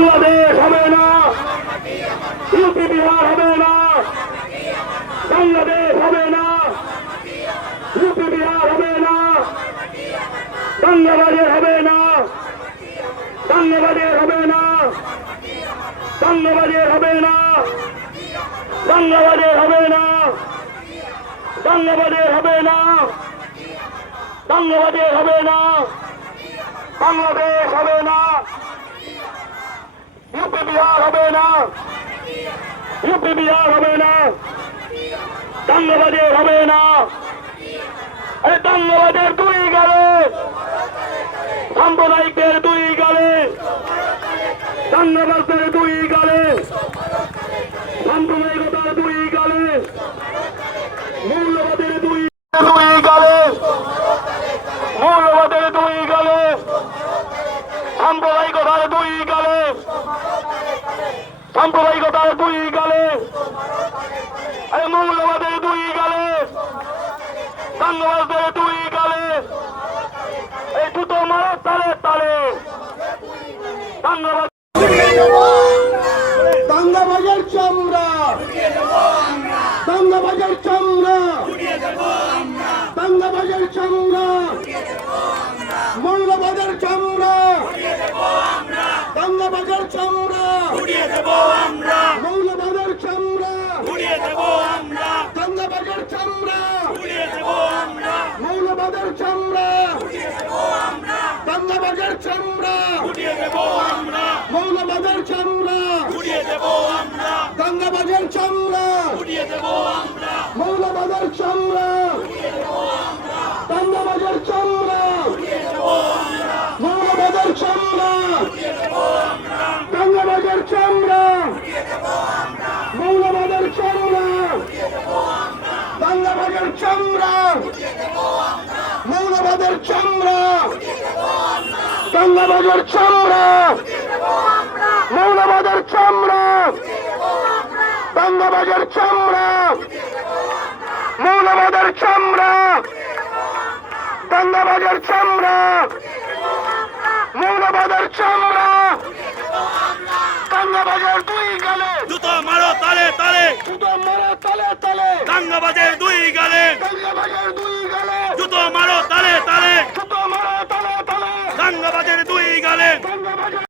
বাংলাদেশ হবে না ইউপি বিহার হবে না বাংলাদেশ হবে না ইউপি বিহার হবে না বাংলাদেশ হবে না বাংলাদেশ হবে না বাংলাদেশ হবে না বাংলাদেশ হবে না বাংলাদেশ হবে না বাংলাদেশ হবে না বাংলাদেশ হবে না বিহার হবে না। ইউপি বিহার হবে না। বাংলাদেশ হবে না। আরে বাংলাদেশের দুই গেলে, সাম্প্রদায়িকদের দুই গেলে বাংলাদেশের দুই গেলে, সাম্প্রদায়িকতার দুই গেলে, মূল্যবাদের দুই দুই গেলে মৌলবাদের দুই গেলে, সাম্প্রদায়িকতার দুই গেলে সাম্প্রদায়িকতার দুই গালে মৌলবাদের দুই গালে। সাংবাদের মাদারচার আমরা গুটিয়ে দেব আমরা মৌলা মাদারচার আমরা গুটিয়ে দেব আমরা দাঙ্গাবাজের চামড়া গুটিয়ে দেব আমরা মৌলা মাদার চামড়া গুটিয়ে দেব আমরা দাঙ্গাবাজের চামড়া গুটিয়ে দেব আমরা মৌলা মাদার চামড়া গুটিয়ে দেব আমরা দাঙ্গাবাজের চামড়া গুটিয়ে দেব আমরা মৌলা মাদার চামড়া গুটিয়ে দেব আমরা দাঙ্গাবাজের চামড়া গুটিয়ে দেব আমরা মৌলাবাদের চামড়া দাঙ্গাবাজার চামড়া। মৌলবাজার চামড়া। দাঙ্গাবাজার চামড়া। মৌলবাজার চামড়া। দাঙ্গাবাজার চামড়া। মৌলবাজার চামড়া। দাঙ্গাবাজার দুই গালে। দুটো মারো তালে তালে। দুটো মারা তালে তালে। দাঙ্গাবাজার দুই